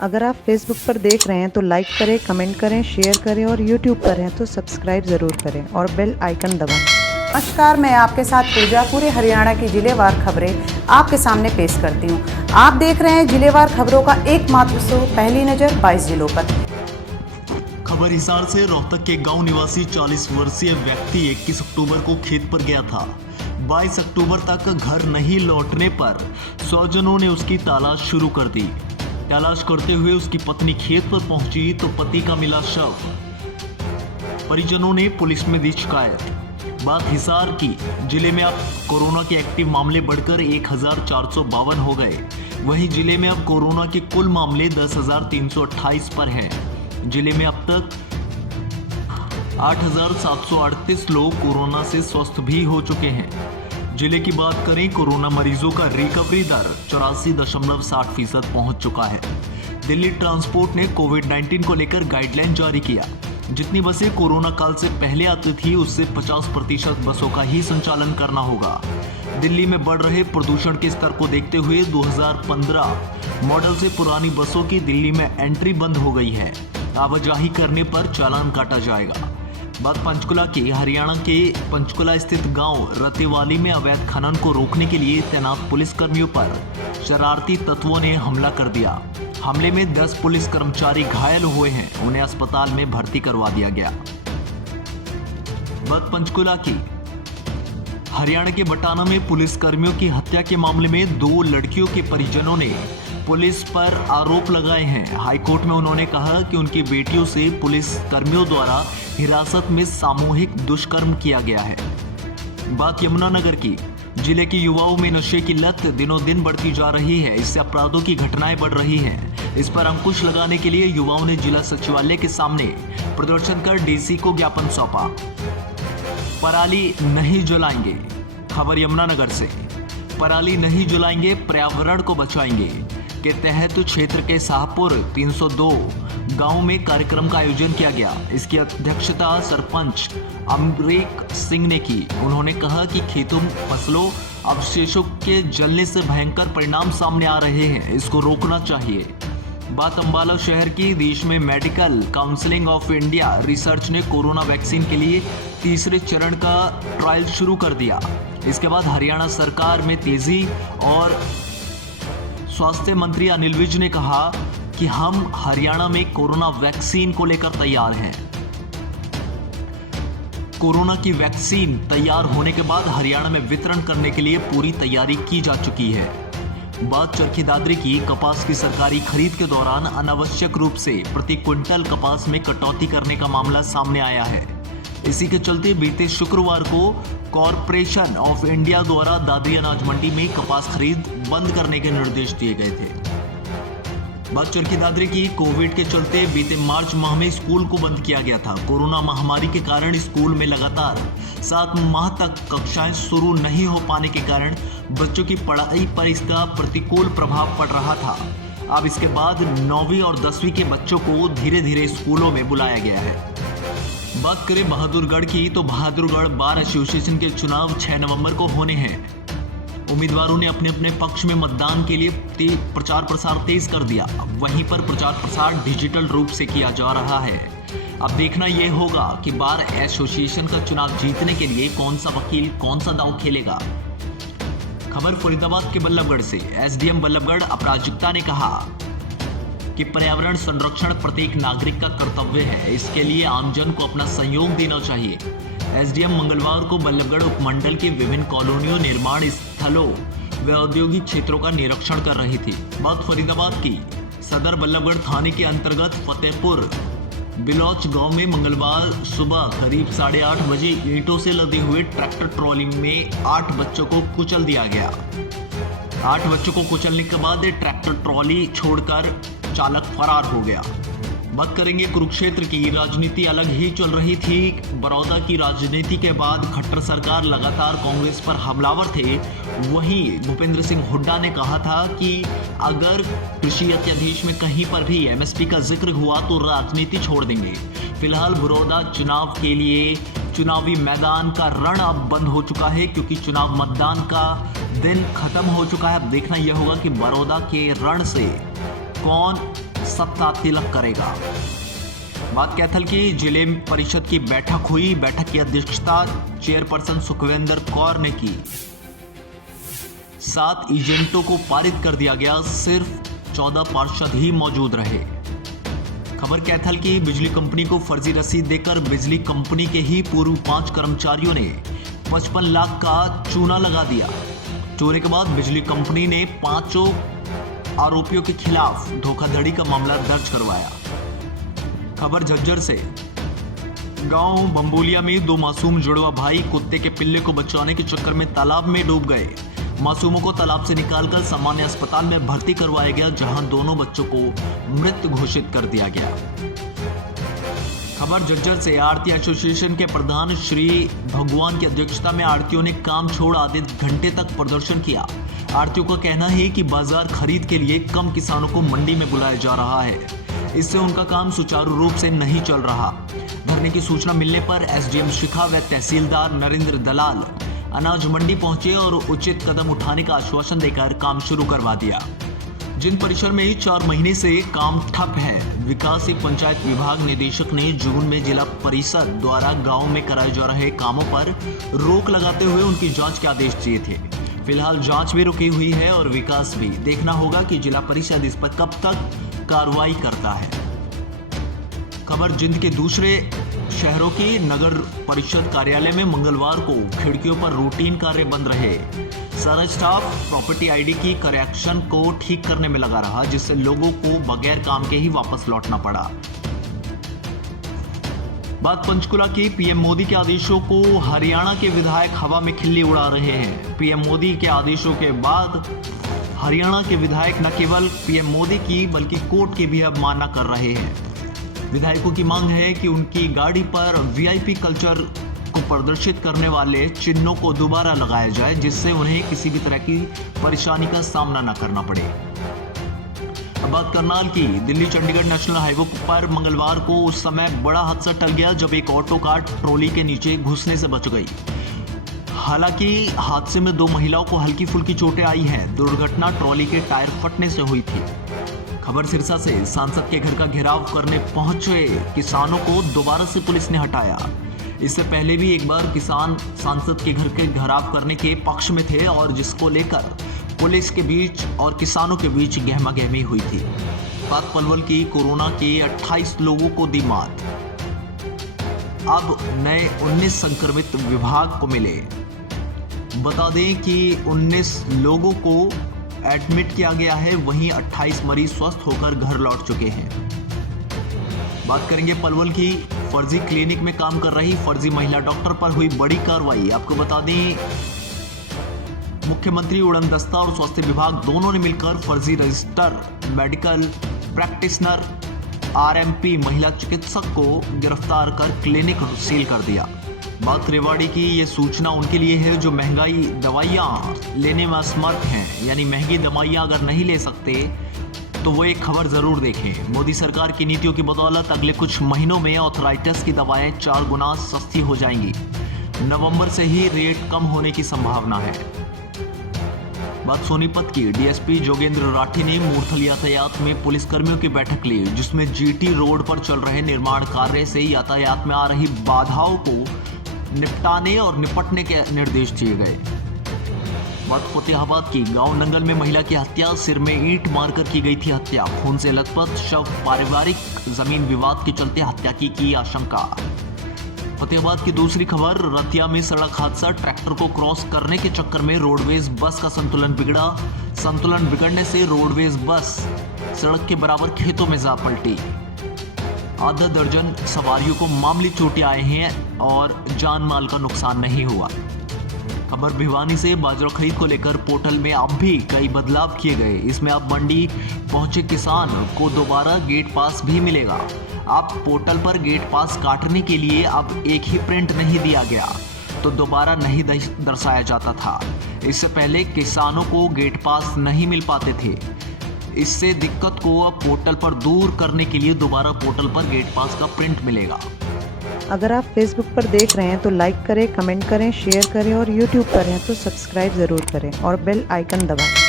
अगर आप फेसबुक पर देख रहे हैं तो लाइक करें, कमेंट करें, शेयर करें और यूट्यूब पर हैं तो सब्सक्राइब ज़रूर करें और बेल आइकन दबाएं। नमस्कार, मैं आपके साथ पूजा पूरे हरियाणा की जिलेवार खबरें आपके सामने पेश करती हूँ। आप देख रहे हैं जिलेवार खबरों का एकमात्र शो पहली नज़र 22 जिलों पर। खबर हिसार से रोहतक के गांव निवासी 40 वर्षीय व्यक्ति 21 अक्टूबर को खेत पर गया था। 22 अक्टूबर तक घर नहीं लौटने पर स्वजनों ने उसकी तलाश शुरू कर दी। तलाश करते हुए उसकी पत्नी खेत पर पहुंची तो पति का मिला शव। परिजनों ने पुलिस में दी शिकायत। बात हिसार की। जिले में अब कोरोना के एक्टिव मामले बढ़कर 1452 हो गए। वहीं जिले में अब कोरोना के कुल मामले 10,328 पर हैं। जिले में अब तक 8,738 लोग कोरोना से स्वस्थ भी हो चुके हैं। जिले की बात करें, कोरोना मरीजों का रिकवरी दर 84.60% पहुंच चुका है। दिल्ली ट्रांसपोर्ट ने कोविड-19 को लेकर गाइडलाइन जारी किया। जितनी बसें कोरोना काल से पहले आती थी उससे 50% बसों का ही संचालन करना होगा। दिल्ली में बढ़ रहे प्रदूषण के स्तर को देखते हुए 2015 मॉडल से पुरानी बसों की दिल्ली में एंट्री बंद हो गई है। आवाजाही करने पर चालान काटा जाएगा। बात पंचकुला की। हरियाणा के पंचकुला स्थित गांव रतेवाली में अवैध खनन को रोकने के लिए तैनात पुलिसकर्मियों पर शरारती तत्वों ने हमला कर दिया। हमले में 10 पुलिस कर्मचारी घायल हुए हैं। उन्हें अस्पताल में भर्ती करवा दिया गया। बात पंचकुला की। हरियाणा के बटाना में पुलिसकर्मियों की हत्या के मामले में 2 लड़कियों के परिजनों ने पुलिस पर आरोप लगाए हैं। हाईकोर्ट में उन्होंने कहा कि उनकी बेटियों से पुलिस कर्मियों द्वारा हिरासत में सामूहिक दुष्कर्म किया गया है। बात यमुनानगर की। जिले के युवाओं में नशे की लत दिनों दिन बढ़ती जा रही है। इससे अपराधों की घटनाएं बढ़ रही हैं। इस पर अंकुश लगाने के लिए युवाओं ने जिला सचिवालय के सामने प्रदर्शन कर डीसी को ज्ञापन सौंपा। पराली नहीं जलाएंगे। खबर यमुनानगर से। पराली नहीं जलाएंगे, पर्यावरण को बचाएंगे के तहत क्षेत्र के शाहपुर 302 गांव में कार्यक्रम का आयोजन किया गया। इसकी अध्यक्षता सरपंच अमरीक सिंह ने की। उन्होंने कहा कि खेतों फसलों अवशेषों के जलने से भयंकर परिणाम सामने आ रहे हैं, इसको रोकना चाहिए। बात अंबाला शहर की। देश में medical council of India research ने कोरोना वैक्सीन के लिए तीसरे चरण का ट्रायल शुरू कर दिया। इसके बाद हरियाणा सरकार में तेजी और स्वास्थ्य मंत्री अनिल विज ने कहा कि हम हरियाणा में कोरोना वैक्सीन को लेकर तैयार हैं। कोरोना की वैक्सीन तैयार होने के बाद हरियाणा में वितरण करने के लिए पूरी तैयारी की जा चुकी है। बात चरखी दादरी की। कपास की सरकारी खरीद के दौरान अनावश्यक रूप से प्रति क्विंटल कपास में कटौती करने का मामला सामने आया है। इसी के चलते बीते शुक्रवार को कॉरपोरेशन ऑफ इंडिया द्वारा दादरी अनाज मंडी में कपास खरीद बंद करने के निर्देश दिए गए थे। बात चरखी दादरी की। कोविड के चलते बीते मार्च माह में स्कूल को बंद किया गया था। कोरोना महामारी के कारण स्कूल में लगातार 7 माह तक कक्षाएं शुरू नहीं हो पाने के कारण बच्चों की पढ़ाई पर इसका प्रतिकूल प्रभाव पड़ रहा था। अब इसके बाद 9वीं और 10वीं के बच्चों को धीरे धीरे स्कूलों में बुलाया गया है। बात करें बहादुरगढ़ की तो बहादुरगढ़ बार एसोसिएशन के चुनाव 6 नवंबर को होने हैं। उम्मीदवारों ने अपने अपने पक्ष में मतदान के लिए प्रचार प्रसार तेज कर दिया। वहीं पर प्रचार प्रसार डिजिटल रूप से किया जा रहा है। अब देखना यह होगा कि बार एसोसिएशन का चुनाव जीतने के लिए कौन सा वकील कौन सा दांव खेलेगा। खबर फरीदाबाद के बल्लभगढ़ से। एसडीएम बल्लभगढ़ अपराजिता ने कहा कि पर्यावरण संरक्षण प्रत्येक नागरिक का कर्तव्य है। इसके लिए आमजन को अपना सहयोग देना चाहिए। एसडीएम मंगलवार को बल्लभगढ़ उपमंडल के विभिन्न कॉलोनियों, निर्माण स्थलों व औद्योगिक क्षेत्रों का निरीक्षण कर रही थी। बात फरीदाबाद की। सदर बल्लभगढ़ थाने के अंतर्गत फतेहपुर बिलौच गांव में मंगलवार सुबह करीब 8:30 बजे ईंटों से लदे हुए ट्रैक्टर ट्रॉली में 8 बच्चों को कुचल दिया गया। 8 बच्चों को कुचलने के बाद ट्रैक्टर ट्रॉली छोड़कर चालक फरार हो गया। बात करेंगे कुरुक्षेत्र की। राजनीति अलग ही चल रही थी। बड़ौदा की राजनीति के बाद खट्टर सरकार लगातार कांग्रेस पर हमलावर थे। वहीं भूपेंद्र सिंह हुड्डा ने कहा था कि अगर कृषि अध्यादेश में कहीं पर भी एमएसपी का जिक्र हुआ तो राजनीति छोड़ देंगे। फिलहाल बड़ौदा चुनाव के लिए चुनावी मैदान का रण अब बंद हो चुका है, क्योंकि चुनाव मतदान का दिन खत्म हो चुका है। अब देखना यह होगा कि बड़ौदा के रण से कौन सत्ता तिलक करेगा। बात कैथल की जिले परिषद की बैठक हुई। बैठक की अध्यक्षता चेयरपर्सन सुखविंदर कौर ने की। 7 एजेंटों को पारित कर दिया गया, सिर्फ 14 पार्षद ही मौजूद रहे। खबर कैथल की बिजली कंपनी को फर्जी रसीद देकर बिजली कंपनी के ही पूर्व 5 कर्मचारियों ने 55 लाख का चूना लगा दिया। चोरी के बाद बिजली कंपनी ने 5 आरोपियों के खिलाफ धोखाधड़ी का मामला दर्ज करवाया। खबर झज्जर से। गांव बम्बोलिया में 2 मासूम जुड़वा भाई कुत्ते के पिल्ले को बचाने के चक्कर में तालाब में डूब गए। मासूमों को तालाब से निकालकर सामान्य अस्पताल में भर्ती करवाया गया, जहां दोनों बच्चों को मृत घोषित कर दिया गया। खबर झज्जर से। आरती एसोसिएशन के प्रधान श्री भगवान की अध्यक्षता में आरतियों ने काम छोड़ आधे घंटे तक प्रदर्शन किया। आरतियों का कहना है कि बाजार खरीद के लिए कम किसानों को मंडी में बुलाया जा रहा है, इससे उनका काम सुचारू रूप से नहीं चल रहा। धरने की सूचना मिलने पर एसडीएम शिखा व तहसीलदार नरेंद्र दलाल अनाज मंडी पहुंचे और उचित कदम उठाने का आश्वासन देकर काम शुरू करवा दिया। जिन परिसर में 4 महीने से काम ठप है, विकास एवं पंचायत विभाग निदेशक ने जून में जिला परिषद द्वारा गांव में कराए जा रहे कामों पर रोक लगाते हुए उनकी जांच के आदेश दिए थे। फिलहाल जांच भी रुकी हुई है और विकास भी। देखना होगा कि जिला परिषद इस पर कब तक कार्रवाई करता है। खबर जिंद के दूसरे शहरों की। नगर परिषद कार्यालय में मंगलवार को खिड़कियों पर रूटीन कार्य बंद रहे। सारा स्टाफ प्रॉपर्टी आईडी की करेक्शन को ठीक करने में लगा रहा, जिससे लोगों को बगैर काम के ही वापस लौटना पड़ा। बात पंचकुला की। पीएम मोदी के आदेशों को हरियाणा के विधायक हवा में खिल्ली उड़ा रहे हैं। पीएम मोदी के आदेशों के बाद हरियाणा के विधायक न केवल पीएम मोदी की बल्कि कोर्ट की भी अवमानना कर रहे हैं। विधायकों की मांग है कि उनकी गाड़ी पर वीआईपी कल्चर को प्रदर्शित करने वाले चिन्हों को दोबारा लगाया जाए, जिससे उन्हें किसी भी तरह की परेशानी का सामना न करना पड़े। अब बात करनाल की। दिल्ली चंडीगढ़ नेशनल हाईवे पर मंगलवार को उस समय बड़ा हादसा टल गया जब एक ऑटो कार ट्रॉली के नीचे घुसने से बच गई। हालांकि हादसे में 2 महिलाओं को हल्की फुल्की चोटें आई हैं। दुर्घटना ट्रॉली के टायर फटने से हुई थी। खबर सिरसा से। सांसद के घर का घेराव करने पहुंचे किसानों को दोबारा से पुलिस ने हटाया। इससे पहले भी एक बार किसान सांसद के घर के घेराव करने के पक्ष में थे और जिसको लेकर पुलिस के बीच और किसानों के बीच गहमागहमी हुई थी। बात पलवल की। कोरोना के 28 लोगों को दी मात। अब नए 19 संक्रमित विभाग को मिले। बता दें कि 19 लोगों को एडमिट किया गया है, वहीं 28 मरीज स्वस्थ होकर घर लौट चुके हैं। बात करेंगे पलवल की। फर्जी क्लिनिक में काम कर रही फर्जी महिला डॉक्टर पर हुई बड़ी कार्रवाई। आपको बता दें, मुख्यमंत्री उड़नदस्ता और स्वास्थ्य विभाग दोनों ने मिलकर फर्जी रजिस्टर मेडिकल प्रैक्टिशनर आरएमपी महिला चिकित्सक को गिरफ्तार कर क्लिनिक सील कर दिया। बात रेवाड़ी की। ये सूचना उनके लिए है जो महंगाई दवाइयाँ लेने में असमर्थ हैं, यानी महंगी दवाइयाँ अगर नहीं ले सकते तो वो एक खबर जरूर देखें। मोदी सरकार की नीतियों की बदौलत अगले कुछ महीनों में ऑर्थराइटिस की दवाएं 4 गुना सस्ती हो जाएंगी। नवंबर से ही रेट कम होने की संभावना है। बात सोनीपत की। डीएसपी जोगेंद्र राठी ने मूर्थल यातायात में पुलिसकर्मियों की बैठक ली, जिसमें जीटी रोड पर चल रहे निर्माण कार्य से यातायात में आ रही बाधाओं को निपटाने और निपटने के निर्देश दिए गए। बात फतेहाबाद की। गांव नंगल में महिला की हत्या, सिर में ईंट मारकर की गई थी हत्या। खून से लथपथ शव, पारिवारिक जमीन विवाद के चलते हत्या की आशंका। फतेहाबाद की दूसरी खबर। रतिया में सड़क हादसा। ट्रैक्टर को क्रॉस करने के चक्कर में रोडवेज बस का संतुलन बिगड़ा। संतुलन बिगड़ने से रोडवेज बस सड़क के बराबर खेतों में जा पलटी। आधा दर्जन सवारियों को मामूली चोटें आए हैं और जान माल का नुकसान नहीं हुआ। खबर भिवानी से। बाजरा खरीद को लेकर पोर्टल में अब भी कई बदलाव किए गए। इसमें अब मंडी पहुंचे किसान को दोबारा गेट पास भी मिलेगा। अब पोर्टल पर गेट पास काटने के लिए अब एक ही प्रिंट नहीं दिया गया तो दोबारा नहीं दर्शाया जाता था। इससे पहले किसानों को गेट पास नहीं मिल पाते थे। इससे दिक्कत को अब पोर्टल पर दूर करने के लिए दोबारा पोर्टल पर गेट पास का प्रिंट मिलेगा। अगर आप फेसबुक पर देख रहे हैं तो लाइक करें, कमेंट करें, शेयर करें और यूट्यूब पर हैं तो सब्सक्राइब ज़रूर करें और बेल आइकन दबाएं।